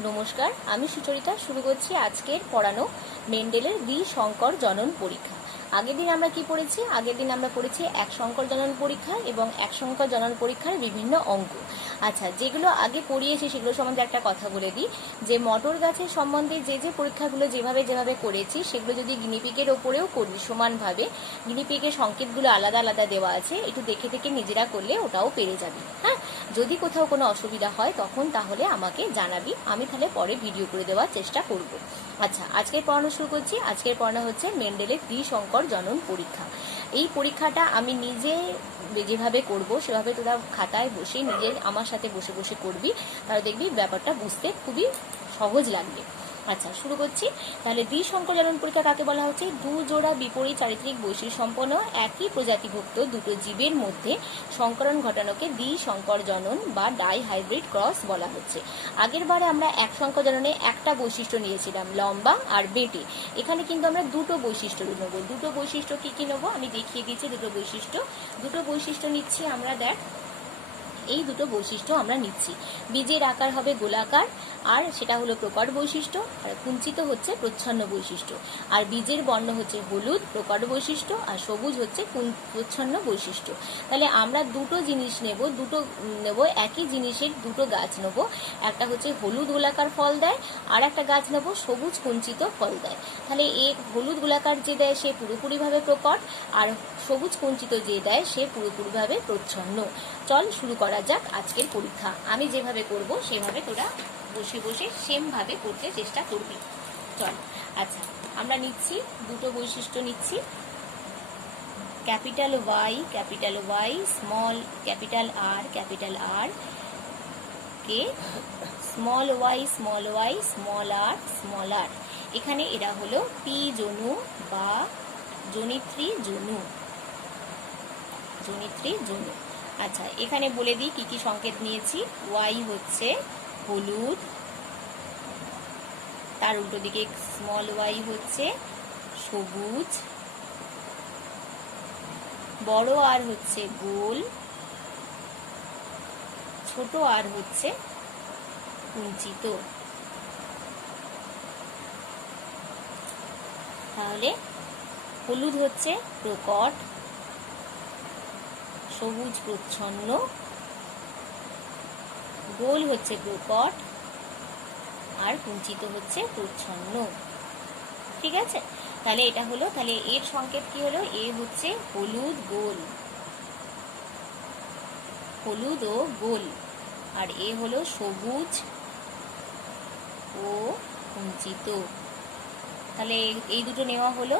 নমস্কার, আমি সুচরিতা। শুরু করছি আজকের পড়ানো মেন্ডেলের দ্বিসংকর জনন পরীক্ষা। আগের দিন আমরা কি পড়েছি? আগের দিন আমরা পড়েছি এক সংকর জনন পরীক্ষা এবং এক সংকর জনন পরীক্ষার বিভিন্ন অঙ্ক। আচ্ছা, যেগুলো আগে পড়িয়েছি সেগুলো সম্বন্ধে একটা কথা বলে দিই, যে মটর গাছের সম্বন্ধে যে পরীক্ষাগুলো যেভাবে করেছি সেগুলো যদি গিনিপিগের ওপরেও করি সমানভাবে, গিনিপিগের সংকেতগুলো আলাদা আলাদা দেওয়া আছে, একটু দেখে দেখে নিজেরা করলে ওটাও পেরে যাবে। হ্যাঁ, যদি কোথাও কোনো অসুবিধা হয় তখন তাহলে আমাকে জানাবি, আমি তাহলে পরে ভিডিও করে দেওয়ার চেষ্টা করব। আচ্ছা, আজকের পড়ানো শুরু করছি। আজকের পড়ানো হচ্ছে মেন্ডেলের দ্বিসংকর জনন পরীক্ষা। এই পরীক্ষাটা আমি নিজে যেভাবে করব সেভাবে তোরা খাতায় বসে নিজে আমার সাথে বসে বসে করবি, তাহলে দেখবি ব্যাপারটা বুঝতে খুবই সহজ লাগবে। আচ্ছা, শুরু করছি। তাহলে দ্বিসংকর জনন পরীক্ষা কাকে বলা হচ্ছে? দু জোড়া বিপরীত চারিত্রিক বৈশিষ্ট্য সম্পন্ন একই প্রজাতিভুক্ত দুটো জীবের মধ্যে সংকরণ ঘটানোকে দ্বিসংকর জনন বা ডাই হাইব্রিড ক্রস বলা হচ্ছে। আগের বারে আমরা এক সংকর জননে একটা বৈশিষ্ট্য নিয়েছিলাম, লম্বা আর বেঁটে। এখানে কিন্তু আমরা দুটো বৈশিষ্ট্য নেবো। দুটো বৈশিষ্ট্য কি কি নেবো আমি দেখিয়ে দিচ্ছি। দুটো বৈশিষ্ট্য নিচ্ছি আমরা। দেখ, এই দুটো বৈশিষ্ট্য আমরা নিচ্ছি। বীজের আকার হবে গোলাকার, আর সেটা হলো প্রকট বৈশিষ্ট্য, আর কুঞ্চিত হচ্ছে প্রচ্ছন্ন বৈশিষ্ট্য। আর বীজের বর্ণ হচ্ছে হলুদ, প্রকট বৈশিষ্ট্য, আর সবুজ হচ্ছে প্রচ্ছন্ন বৈশিষ্ট্য। তাহলে আমরা দুটো জিনিস নেব, একই জিনিসের দুটো গাছ নেব। একটা হচ্ছে হলুদ গোলাকার ফল দেয়, আর একটা গাছ নেব সবুজ কুঞ্চিত ফল দেয়। তাহলে এই হলুদ গোলাকার যে দেয় সে পুরোপুরিভাবে প্রকট, আর সবুজ কুঞ্চিত যে দেয় সে পুরোপুরিভাবে প্রচ্ছন্ন। চল শুরু করা যাক আজকের পরীক্ষা। আমি যেভাবে করব সেভাবে তোরা বসে বসে সেম ভাবে করতে চেষ্টা করবি। চল। আচ্ছা, আমরা নিচ্ছি দুটো বৈশিষ্ট্য নিচ্ছি। Capital Y, small capital R কে স্মল ওয়াই, স্মল আর। এখানে এরা হলো পি জনু বা জনিত্রী জনু। আচ্ছা, এখানে বলে দিই কি কি সংকেত নিয়েছি। ওয়াই হচ্ছে হলুদ, তার উল্টো দিকে স্মল ওয়াই হচ্ছে সবুজ, বড় আর হচ্ছে গোল, ছোট আর হচ্ছে কুঞ্চিত। তাহলে হলুদ হচ্ছে প্রকট, সবুজ প্রচ্ছন্ন, গোল হচ্ছে প্রকট, আর কুঞ্চিত হচ্ছে প্রচ্ছন্ন। ঠিক আছে, তাহলে এটা হলো, তাহলে এর সংকেত কি হলো? এ হচ্ছে হলুদ ও গোল, আর এ হলো সবুজ ও কুঞ্চিত। তাহলে এই দুটো নেওয়া হলো,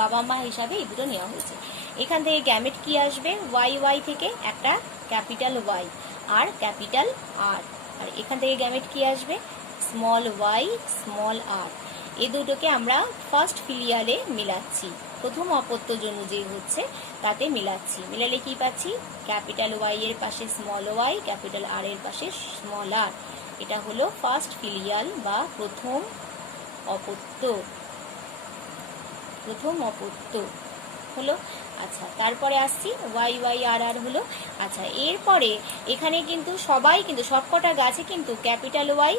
বাবা মা হিসাবে এই দুটো নেওয়া হয়েছে। এখান থেকে গ্যামেট কি আসবে? ওয়াই থেকে একটা capital Y R capital R. আর এখান থেকে গ্যামেট কি আসবে? স্মল ওয়াই, স্মল আর। এই দুটোকে আমরা ফার্স্ট ফিলিয়ালে মিলাচ্ছি, প্রথম অপত্য জনু যে হচ্ছে তাতে মিলাচ্ছি। মিলালে কি পাচ্ছি? ক্যাপিটাল ওয়াই এর পাশে স্মল ওয়াই, ক্যাপিটাল আর এর পাশে স্মল আর। এটা হলো ফার্স্ট ফিলিয়াল বা প্রথম অপত্য হলো। আচ্ছা, তারপরে আসছি ওয়াই আর হলো। আচ্ছা, এরপরে এখানে কিন্তু সবকটা গাছে কিন্তু capital Y,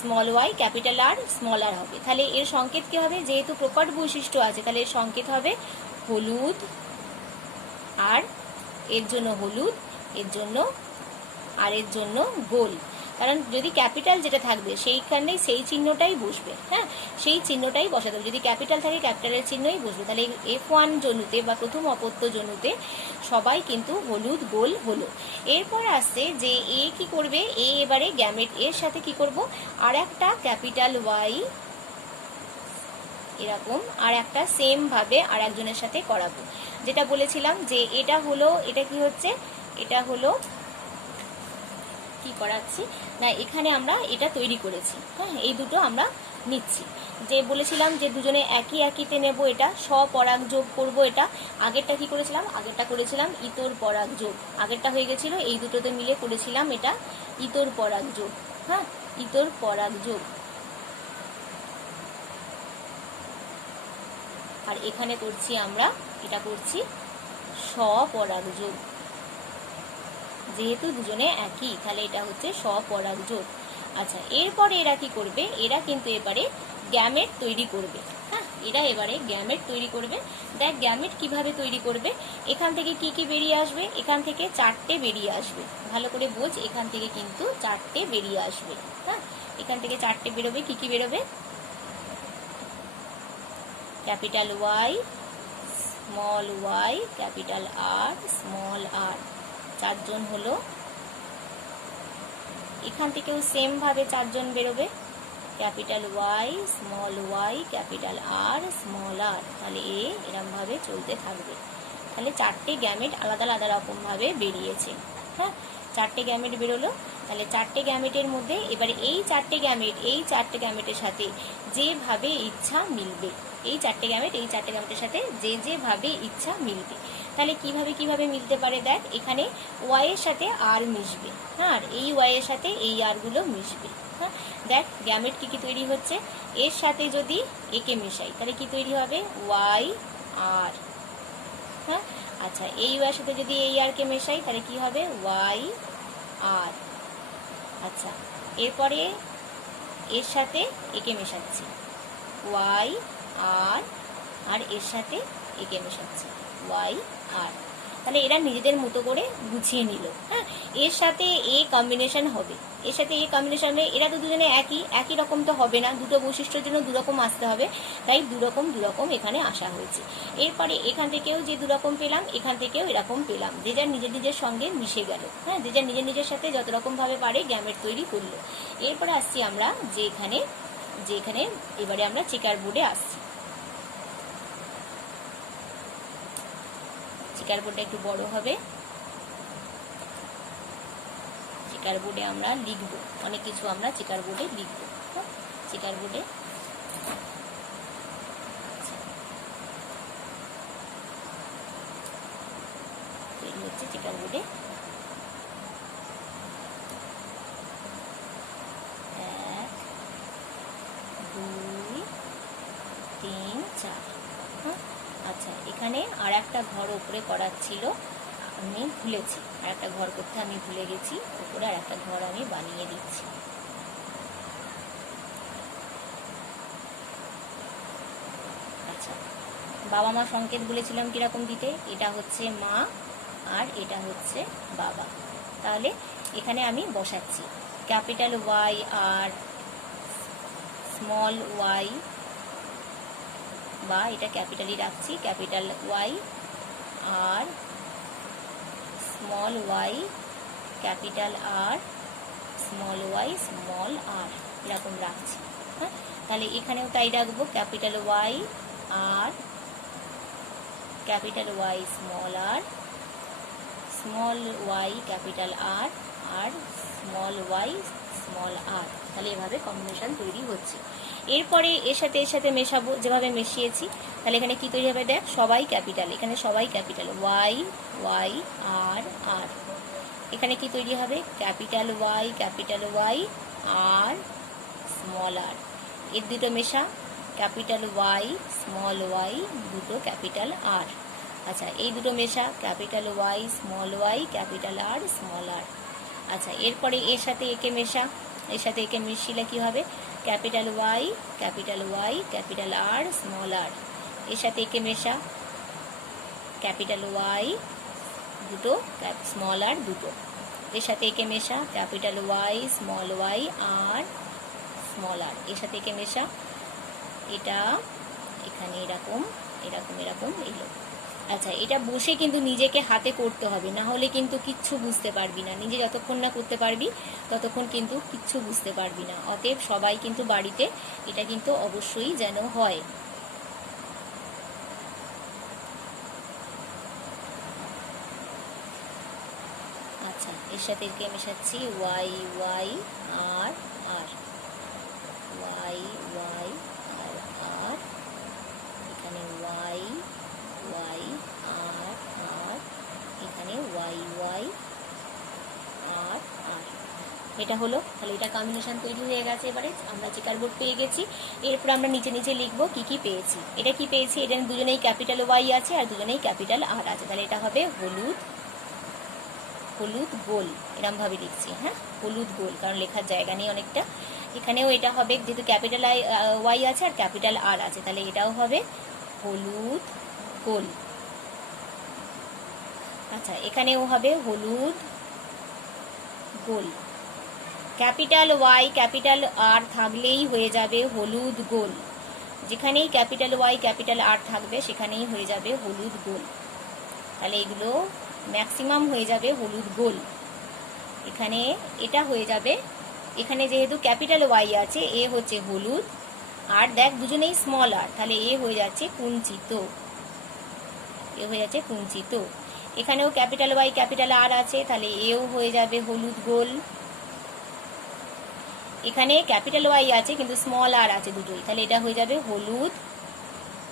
small Y, capital R, small R হবে। তাহলে এর সংকেত কি হবে? যেহেতু প্রকট বৈশিষ্ট্য আছে তাহলে এর সংকেত হবে হলুদ, আর এর জন্য হলুদ, এর জন্য আর এর জন্য গোল। কারণ যদি ক্যাপিটাল যেটা থাকবে সেইখানে সেই চিহ্নটাই বসবে। হ্যাঁ, সেই চিহ্নটাই বসাতে হবে। যদি ক্যাপিটাল থাকে ক্যাপিটালের চিহ্নই বসবে। তাহলে F1 জনুতে বা প্রথম অপত্য জনুতে সবাই কিন্তু হলুদ গোল হলো। এরপর আসছে যে এ কি করবে? এ এবারে গ্যামেট এর সাথে কি করব? আর একটা ক্যাপিটাল ওয়াই এরকম আর একটা সেম ভাবে আর একজনের সাথে করাবো। যেটা বলেছিলাম যে এটা কি হচ্ছে? এটা হলো কি করাচ্ছি না, এখানে আমরা এটা তৈরি করেছি। হ্যাঁ, এই দুটো আমরা নিচ্ছি। যে বলেছিলাম যে দুজনে একইতে নেব, এটা স্বপরাগ যোগ করব। এটা আগেরটা কি করেছিলাম? আগেরটা করেছিলাম ইতর পরাগ যোগ। আগেরটা হয়ে গেছিল, এই দুটোতে মিলে করেছিলাম এটা ইতর পরাগ যোগ। হ্যাঁ, ইতর পরাগ যোগ। আর এখানে করছি আমরা, এটা করছি স্বপরাগ যোগ। যেহেতু দুজনে একই, তাহলে এটা হচ্ছে স্বপরাগ যোগ। আচ্ছা, এরপরে এরা কি করবে, এরা কিন্তু এবারে গ্যামেট তৈরি করবে। হ্যাঁ, এরা এবারে গ্যামেট তৈরি করবে। দেখ গ্যামেট কিভাবে তৈরি করবে, এখান থেকে কি কি বেরিয়ে আসবে, এখান থেকে 4টে বেরিয়ে আসবে। ভালো করে বোঝ, এখান থেকে কিন্তু 4টে বেরিয়ে আসবে। হ্যাঁ, এখান থেকে 4টে বেরোবে। কি কি বেরোবে, capital Y, small Y, capital R, small R, 4জন হলো। এখান থেকেও সেম ভাবে 4জন বেরোবে, capital Y, small Y, capital R, small R. তাহলে এরম ভাবে চলতে থাকবে। তাহলে 4টে গ্যামেট আলাদা আলাদা রকম ভাবে বেরিয়েছে। হ্যাঁ, 4টে গ্যামেট বেরোলো। তাহলে 4টে গ্যামেটের মধ্যে এবারে এই 4টে গ্যামেটের সাথে যেভাবে ইচ্ছা মিলবে, এই 4টে গ্যামেটের সাথে যেভাবে ইচ্ছা মিলবে। তাহলে কিভাবে মিলতে পারে, দেখ এখানে ওয়াই এর সাথে আর মিশবে। হ্যাঁ, আর এই ওয়াই এর সাথে এই আর গুলো মিশবে। হ্যাঁ, দেখ গ্যামেট কি কি তৈরি হচ্ছে, এর সাথে যদি একে মেশাই তাহলে কি তৈরি হবে, ওয়াই আর। হ্যাঁ, আচ্ছা, এই ওয়াই এর সাথে যদি এই আর কে মেশাই তাহলে কি হবে, ওয়াই আর। আচ্ছা, এরপরে এর সাথে একে মেশাচ্ছি, ওয়াই আর, আর এর সাথে একে মেশাচ্ছি, ওয়াই আর। তাহলে এরা নিজেদের মতো করে গুছিয়ে নিল। হ্যাঁ, এর সাথে এ কম্বিনেশন হবে, এর সাথে এ কম্বিনেশন হবে। এরা তো দুজনে একই রকম তো হবে না, দুটো বৈশিষ্ট্যের জন্য দুরকম আসতে হবে। তাই দুরকম এখানে আসা হয়েছে। এরপরে এখান থেকেও যে দুরকম পেলাম, এখান থেকেও এরকম পেলাম, যে যার নিজের সঙ্গে মিশে গেল। হ্যাঁ, যে যার নিজের সাথে যত রকম ভাবে পারে গ্যামেট তৈরি করলো। এরপরে আসছি আমরা যে এখানে এবারে আমরা চেকার বোর্ডে আসছি। চেকার বোর্ডটা একটু বড় হবে। চেকার বোর্ডে আমরা লিখব, অনেক কিছু আমরা চেকার বোর্ডে লিখব। চেকার বোর্ডে তৈরি হচ্ছে, চেকার বোর্ডে 1 2 3 4। হ্যাঁ, আচ্ছা, এখানে আর একটা ঘর উপরে করার ছিল, আমি ভুলেছি, আর একটা ঘর করতে আমি ভুলে গেছি। উপরে আর একটা ঘর আমি বানিয়ে দিচ্ছি। আচ্ছা, বাবা মা সংকেত বলেছিলাম কিরকম দিতে, এটা হচ্ছে মা আর এটা হচ্ছে বাবা। তাহলে এখানে আমি বসাচ্ছি ক্যাপিটাল ওয়াই আর স্মল ওয়াই, বা এটা ক্যাপিটালই রাখছি, ক্যাপিটাল ওয়াই আর small Y, capital R, small Y, small R, এরকম রাখছি। হ্যাঁ, তাহলে এখানেও তাই রাখবো, capital Y R, capital Y small R, small Y capital R, আর স্মল ওয়াই স্মল আর। তাহলে এভাবে কম্বিনেশন তৈরি হচ্ছে। এরপরে এর সাথে মেশাবো, যেভাবে মিশিয়েছি। তাহলে এখানে কি তৈরি হবে, দেখ সবাই ক্যাপিটাল, এখানে সবাই capital, Y Y R R. এখানে কি তৈরি হবে, ক্যাপিটাল ওয়াই আর স্মল আর। এর দুটো মেশা, ক্যাপিটাল ওয়াই স্মল ওয়াই, দুটো ক্যাপিটাল আর। আচ্ছা, এই দুটো মেশা, capital Y small Y, capital R, small R. আচ্ছা, এরপরে এর সাথে একে মেশা, এর সাথে একে মিশিলে কি হবে, capital Y capital R, small R. এর সাথে একে মেশা, ক্যাপিটাল ওয়াই দুটো, স্মল আর দুটো। এর সাথে একে মেশা, ক্যাপিটাল ওয়াই স্মল ওয়াই আর স্মল আর। এর সাথে একে মেশা, এটা এখানে এরকম এলো। আচ্ছা, এটা বসে কিন্তু নিজেকে হাতে করতে হবে, না হলে কিন্তু কিচ্ছু বুঝতে পারবি না। নিজে যতক্ষণ না করতে পারবি ততক্ষণ কিন্তু কিচ্ছু বুঝতে পারবি না। অতএব সবাই কিন্তু বাড়িতে এটা কিন্তু অবশ্যই যেন হয়। আচ্ছা, এর সাথে একে মেশাচ্ছি ওয়াই ওয়াই আর আর, ওয়াই ওয়াই আর আর, এখানে ওয়াই ওয়াই আর আর, এখানে ওয়াই ওয়াই আর আর। এটা হলো, তাহলে এটা কম্বিনেশন তৈরি হয়ে গেছে। এবারে আমরা চেকার বোর্ড পেয়ে গেছি। এরপর আমরা নিচে লিখবো কি কি পেয়েছি। এটা কি পেয়েছি, এটা দুজনেই ক্যাপিটাল ওয়াই আছে আর দুজনেই ক্যাপিটাল আর আছে। তাহলে এটা হবে হলুদ, হলুদ গোল, এরম ভাবে লিখছি। হ্যাঁ, হলুদ গোল, কারণ লেখার জায়গা নেই অনেকটা। এখানেও এটা হবে, যেহেতু ক্যাপিটাল ওয়াই আছে আর ক্যাপিটাল আর আছে, তাহলে এটাও হবে হলুদ গোল। আচ্ছা, এখানেও হবে হলুদ গোল। ক্যাপিটাল ওয়াই ক্যাপিটাল আর থাকলেই হয়ে যাবে হলুদ গোল। যেখানেই ক্যাপিটাল ওয়াই ক্যাপিটাল আর থাকবে সেখানেই হয়ে যাবে হলুদ গোল। তাহলে এগুলো ম্যাক্সিমাম হয়ে যাবে হলুদ গোল। এখানে এটা হয়ে যাবে, এখানে যেহেতু ক্যাপিটাল ওয়াই আছে, এ হচ্ছে হলুদ, আর দেখ দুজনেই স্মল আর, তাহলে এ হয়ে যাচ্ছে কুঞ্চিত, এ হয়ে যাচ্ছে কুঞ্চিত। এখানেও ক্যাপিটাল ওয়াই ক্যাপিটাল আর আছে, তাহলে এও হয়ে যাবে হলুদ গোল। এখানে ক্যাপিটাল ওয়াই আছে কিন্তু স্মল আর আছে দুটোই, তাহলে এটা হয়ে যাবে হলুদ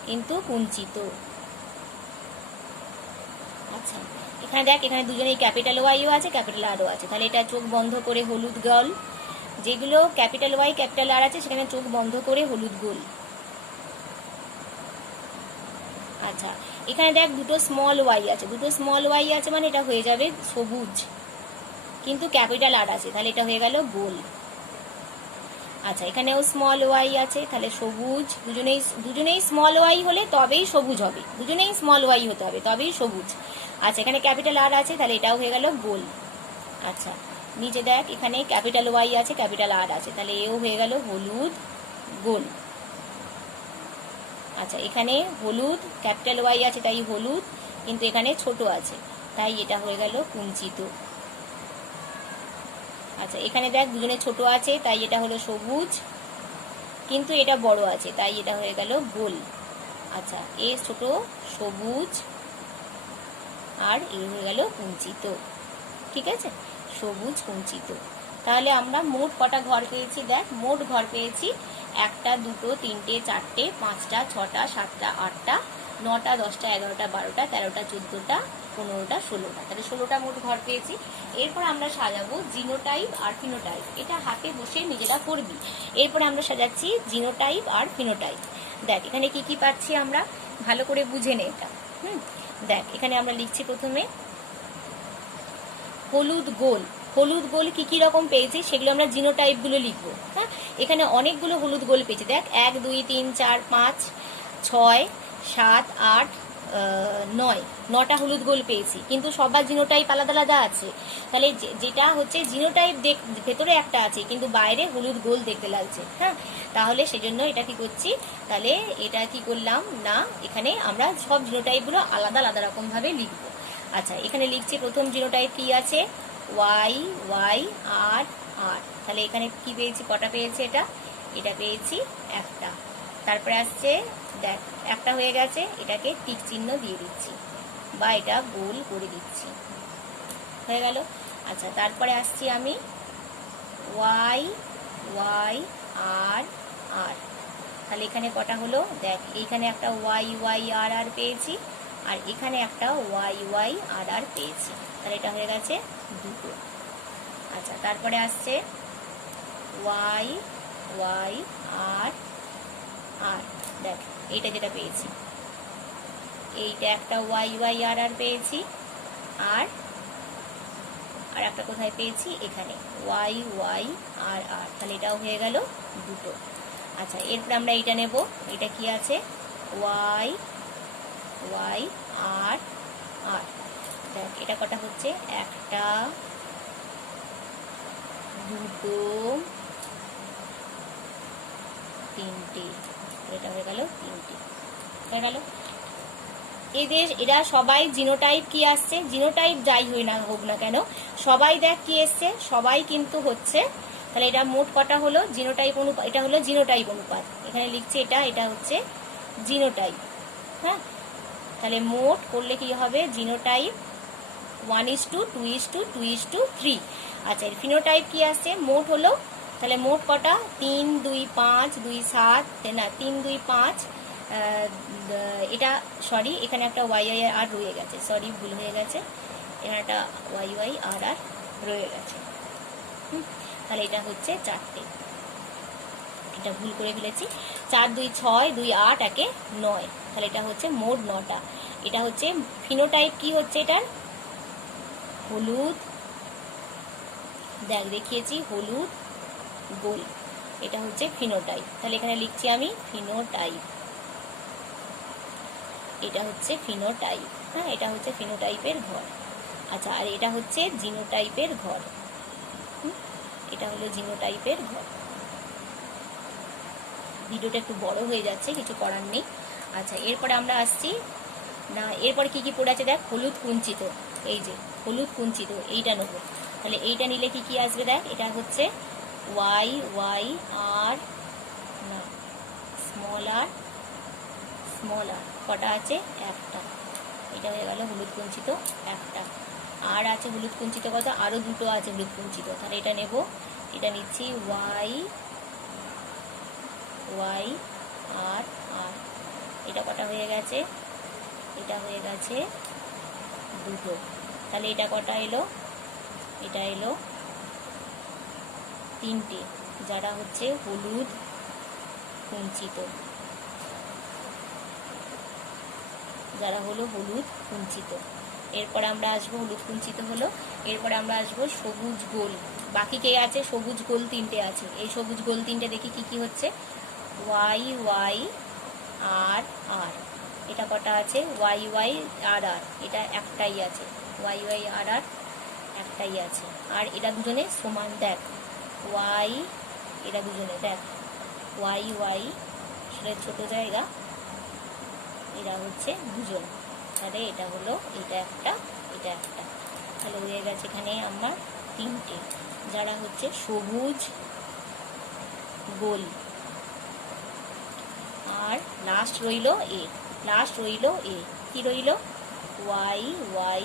কিন্তু কুঞ্চিত। আচ্ছা, এখানে দেখ, এখানে দুজনেই ক্যাপিটাল ওয়াইও আছে ক্যাপিটাল আরও আছে, তাহলে এটা চোখ বন্ধ করে হলুদ গোল। যেগুলো ক্যাপিটাল ওয়াই ক্যাপিটাল আর আছে সেখানে চোখ বন্ধ করে হলুদ গোল। আচ্ছা, এখানে দেখ দুটো স্মল ওয়াই আছে, দুটো স্মল ওয়াই আছে মানে এটা হয়ে যাবে সবুজ, কিন্তু ক্যাপিটাল আর আছে, তাহলে এটা হয়ে গেল গোল। আচ্ছা, এখানেও স্মল ওয়াই আছে, তাহলে সবুজ। দুজনেই স্মল ওয়াই হলে তবেই সবুজ হবে, দুজনেই স্মল ওয়াই হতে হবে তবেই সবুজ। আচ্ছা, এখানে ক্যাপিটাল আর আছে, তাহলে এটাও হয়ে গেল গোল। আচ্ছা, নিচে দেখ, এখানে ক্যাপিটাল ওয়াই আছে ক্যাপিটাল আর আছে, তাহলে এও হয়ে গেল হলুদ গোল। আচ্ছা, এখানে হলুদ ক্যাপিটাল ওয়াই আছে তাই হলুদ, কিন্তু এখানে ছোট আছে তাই এটা হয়ে গেল কুঞ্চিত। আচ্ছা, এখানে দেখ দুজনে ছোট আছে তাই এটা হলো সবুজ, কিন্তু এটা বড় আছে তাই এটা হয়ে গেল গোল। আচ্ছা, এ ছোট সবুজ আর এ হয়ে গেল কুঞ্চিত। ঠিক আছে, সবুজ কুঞ্চিত। তাহলে আমরা মোট কটা ঘর পেয়েছি? দেখ, মোট ঘর পেয়েছি 1টা 2টো 3টে 4টে 5টা 6টা 7টা 8টা 9টা 10টা 11টা 12টা 13টা 14টা 15টা 16টা, তাহলে 16টা মোট ঘর পেয়েছি। এরপর আমরা সাজাবো জিনোটাইপ আর ফিনোটাইপ। এটা হাতে বসে নিজেরা করবি। এরপরে আমরা সাজাচ্ছি জিনোটাইপ আর ফিনোটাইপ। দেখ, এখানে কি কি পাচ্ছি আমরা, ভালো করে বুঝে নে এটা। দেখ, এখানে আমরা লিখছি প্রথমে হলুদ গোল। হলুদ গোল কি কি রকম পেয়েছি সেগুলো আমরা জিনোটাইপ গুলো লিখবো। হ্যাঁ, এখানে অনেকগুলো হলুদ গোল পেয়েছি। দেখ, 1 2 3 4 5 6 7 8 9, 9টা হলুদ গোল পেয়েছি, কিন্তু সবার জিনোটাইপ আলাদা আলাদা আছে। তাহলে যেটা হচ্ছে জিনোটাইপ ভেতরে একটা আছে কিন্তু বাইরে হলুদ গোল দেখতে লাগছে। হ্যাঁ, তাহলে সেজন্য এটা কি করছি, তাহলে এটা কি করলাম না, এখানে আমরা সব জিনোটাইপ গুলো আলাদা আলাদা রকম ভাবে লিখবো। আচ্ছা, এখানে লিখছি প্রথম জিনোটাইপ কি আছে, ওয়াই ওয়াই আর আর। তাহলে এখানে কি পেয়েছি, কটা পেয়েছি, এটা পেয়েছি একটা। তারপরে আসছে, দেখ একটা হয়ে গেছে, এটাকে টিক চিহ্ন দিয়ে দিচ্ছি বা এটা গোল করে দিচ্ছি, হয়ে গেল। আচ্ছা, তারপরে আসছি আমি ওয়াই ওয়াই আর আর। তাহলে এখানে কটা হলো, দেখ এইখানে একটা ওয়াই ওয়াই আর আর পেয়েছি, আর এখানে একটা ওয়াই ওয়াই আর আর পেয়েছি, তাহলে এটা হয়ে গেছে দুটো। আচ্ছা, তারপরে আসছে ওয়াই ওয়াই আর আর। দেখ, এইটা যেটা পেয়েছি, এইটা একটা ওয়াই ওয়াই আর আর পেয়েছি, আর আর একটা কোথায় পেয়েছি, এখানে ওয়াই ওয়াই আর আর, তাহলে এটাও হয়ে গেল দুটো। আচ্ছা, এরপরে আমরা এইটা নেব, এটা কি আছে, ওয়াই ওয়াই আর আর। দেখ, এটা কটা হচ্ছে, একটা দুটো তিনটে, এটা হয়ে গেল তিনটে, হয়ে গেল। এরা সবাই জিনোটাইপ কি আসছে, জিনোটাইপ যাই হোক না কেন, সবাই দেখ কি এসছে, সবাই কিন্তু হচ্ছে। তাহলে এটা মোট কটা হলো জিনোটাইপ অনুপাত, এটা হলো জিনোটাইপ অনুপাত, এখানে লিখছে এটা হচ্ছে জিনোটাইপ। হ্যাঁ, তাহলে মোট করলে কি হবে, জিনোটাইপ 1:2:2:2:3। আচ্ছা, এর ফিনোটাইপ কি আসছে, মোট হলো, তাহলে মোট কটা, 3 2 5 2 7 না 3 2 5, এটা সরি, এখানে একটা ওয়াই ওয়াই আর রয়ে গেছে, সরি ভুল হয়ে গেছে, এখানে একটা ওয়াই ওয়াই আর আর রয়ে গেছে। তাহলে এটা হচ্ছে 4টে, এটা ভুল করে ফেলেছি, 4 2 6 2 8 একে 9, তাহলে এটা হচ্ছে মোট 9টা। এটা হচ্ছে ফিনোটাইপ কি হচ্ছে, এটার হলুদ দেখিয়েছি হলুদ গোল, এটা হচ্ছে ফিনোটাইপ। তাহলে এখানে লিখছি আমি ফিনোটাইপ, এটা হচ্ছে ফিনোটাইপ। হ্যাঁ, এটা হচ্ছে ফিনোটাইপের ঘর। আচ্ছা, আর এটা হচ্ছে জিনোটাইপের ঘর। এটা হলো জিনোটাইপের ঘর। ভিডিওটা একটু বড় হয়ে যাচ্ছে, কিছু করার নেই। আচ্ছা, এরপরে আমরা আসছি না, এরপরে কি কি পড়ে আছে দেখ, হলুদ কুঞ্চিত। এই যে হলুদ কুঞ্চিত, এইটা নেব। তাহলে এইটা নিলে কি কি আসবে দেখ, এটা হচ্ছে ওয়াই ওয়াই আর না স্মল আর কটা আছে, একটা। এটা হয়ে গেল হলুদ কুঞ্চিত একটা। আর আছে হলুদ কুঞ্চিত কত, আরো দুটো আছে হলুদ কুঞ্চিত। তাহলে এটা নেব, এটা নিচ্ছি ওয়াই ওয়াই আর আর। এটা কটা হয়ে গেছে, এটা হয়ে গেছে দুটো। তাহলে এটা কটা এলো, এটা এলো তিনটে, যারা হচ্ছে হলুদ কুঞ্চিত, যারা হলো হলুদ কুঞ্চিত। এরপরে আমরা আসবো, হলুদ কুঞ্চিত হলো, এরপরে আমরা আসবো সবুজ গোল। বাকি কে আছে, সবুজ গোল তিনটে আছে। এই সবুজ গোল তিনটে দেখি কি কি হচ্ছে, ওয়াই ওয়াই আর আর। এটা কটা আছে, ওয়াই ওয়াই আর আর, এটা একটাই আছে। ওয়াই ওয়াই আর আর একটাই আছে। আর এরা দুজনে সমান, দেখ ওয়াই, এরা দুজনে দেখ ওয়াই ওয়াই, সেটা ছোট জায়গা, এরা হচ্ছে দুজন। তাহলে এটা হলো, এটা একটা, এটা একটা। তাহলে হয়ে গেছে এখানে আমার তিনটে, যারা হচ্ছে সবুজ গোল। আর লাস্ট রইল এ, লাস্ট রইল এ, কি রইল, ওয়াই ওয়াই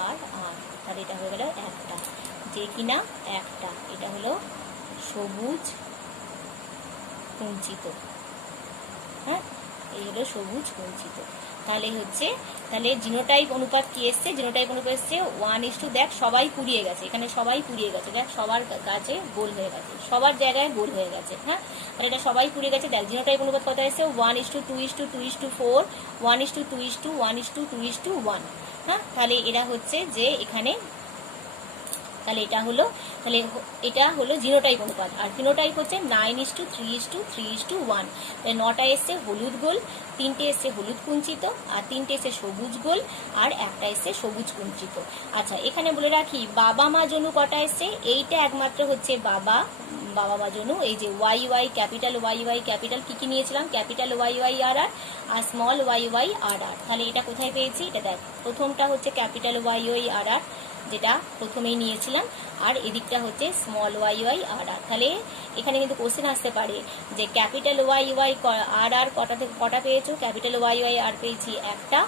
আর আর। তাহলে এটা হয়ে গেল একটা, যে কিনা একটা। এটা হলো সবুজ কুঞ্চিত। হ্যাঁ, এই হলো সবুজ কুঞ্চিত। তাহলে হচ্ছে, তাহলে জিনোটাইপ অনুপাত কি এসছে, জিনোটাইপ অনুপাত এসছে 1:, দেখ সবাই পুড়িয়ে গেছে, এখানে সবাই পুড়িয়ে গেছে, দেখ সবার কাছে গোল হয়ে গেছে, সবার জায়গায় গোল হয়ে গেছে। হ্যাঁ, তাহলে এটা সবাই পুড়িয়ে গেছে। দেখ জিনোটাইপ অনুপাত কত এসছে, 1:2:2:4, 1:2:1:2:1। হ্যাঁ, তাহলে এরা হচ্ছে যে এখানে, তাহলে এটা হলো, তাহলে এটা হলো জিনোটাইপ অনুপাত। আর ফিনোটাইপ হচ্ছে 9:3:3:1। তাহলে 9টা এসছে হলুদ গোল, 3টে এসছে হলুদ কুঞ্চিত, আর 3টে এসছে সবুজ গোল, আর একটা এসছে সবুজ কুঞ্চিত। আচ্ছা, এখানে বলে রাখি বাবা মা জনু কটা এসছে, এইটা একমাত্র হচ্ছে বাবা মা জনু। এই যে Y Y capital, Y Y capital, কি কি নিয়েছিলাম, capital Y Y R R, আর small Y Y R R. তাহলে এটা কোথায় পেয়েছি, এটা দেখ প্রথমটা হচ্ছে capital Y Y R R, যেটা প্রথমেই নিয়েছিলাম, আর এদিকটা হচ্ছে small Y Y R R. তাহলে এখানে কিন্তু কোশ্চেন আসতে পারে যে capital Y Y R R কটা পেয়েছো, ক্যাপিটাল ওয়াই ওয়াই আর পেয়েছি একটা,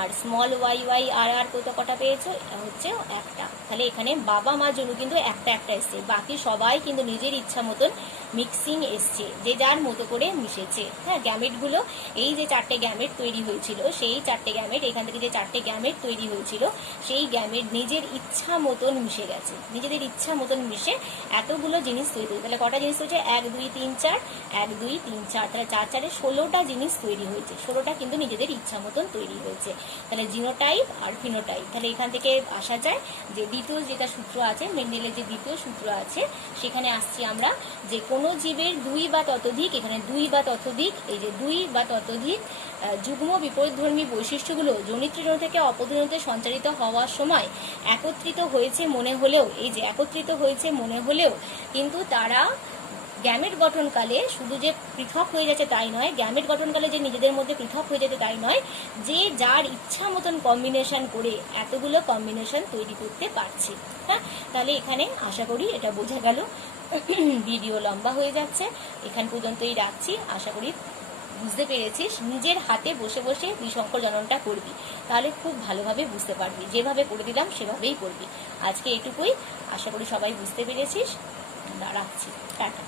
আর small Y Y R R কটা পেয়েছো, হচ্ছে একটা। তাহলে এখানে বাবা মা জন্য কিন্তু একটা একটা এসছে, বাকি সবাই কিন্তু নিজের ইচ্ছা মতন মিক্সিং এসছে, যে যার মতো করে মিশেছে। হ্যাঁ, গ্যামেটগুলো, এই যে 4টে গ্যামেট তৈরি হয়েছিল, সেই 4টে গ্যামেট, এখান থেকে যে 4টে গ্যামেট তৈরি হয়েছিল, সেই গ্যামেট নিজের ইচ্ছা মতন মিশে গেছে, নিজেদের ইচ্ছা মতন মিশে এতগুলো জিনিস তৈরি হয়েছে। তাহলে কটা জিনিস হয়েছে, 1 2 3 4, 1 2 3 4, তাহলে 4 4 16টা জিনিস তৈরি হয়েছে, 16টা কিন্তু নিজেদের ইচ্ছা মতন তৈরি হয়েছে। তাহলে জিনোটাইপ আর ফিনোটাইপ। তাহলে এখান থেকে আসা যায় যে দ্বিতীয় যেটা সূত্র আছে, মেন্ডেলের যে দ্বিতীয় সূত্র আছে, সেখানে আসছি আমরা যে কোনো জীবের 2 বা ততোধিক, এখানে 2 বা ততোধিক, এই যে 2 বা ততোধিক যুগ্ম বিপরীতধর্মী বৈশিষ্ট্যগুলো জনিত্রীণ থেকে অপধৃণতে সঞ্চারিত হওয়ার সময় একত্রিত হয়েছে মনে হলেও, এই যে একত্রিত হয়েছে মনে হলেও কিন্তু তারা গ্যামেট গঠনকালে শুধু যে পৃথক হয়ে যাচ্ছে তাই নয়, গ্যামেট গঠনকালে যে নিজেদের মধ্যে পৃথক হয়ে যাচ্ছে তাই নয়, যে যার ইচ্ছা মতন কম্বিনেশন করে এতগুলো কম্বিনেশন তৈরি করতে পারছে। হ্যাঁ, তাহলে এখানে আশা করি এটা বোঝা গেল। ভিডিও লম্বা হয়ে যাচ্ছে, এখান পর্যন্তই রাখছি। আশা করি বুঝতে পেরেছিস, নিজের হাতে বসে বসে দ্বিসংকর জননটা করবি, তাহলে খুব ভালোভাবে বুঝতে পারবি, যেভাবে করে দিলাম সেভাবেই করবি। আজকে এটুকুই, আশা করি সবাই বুঝতে পেরেছিস। রাখছি, টাটা।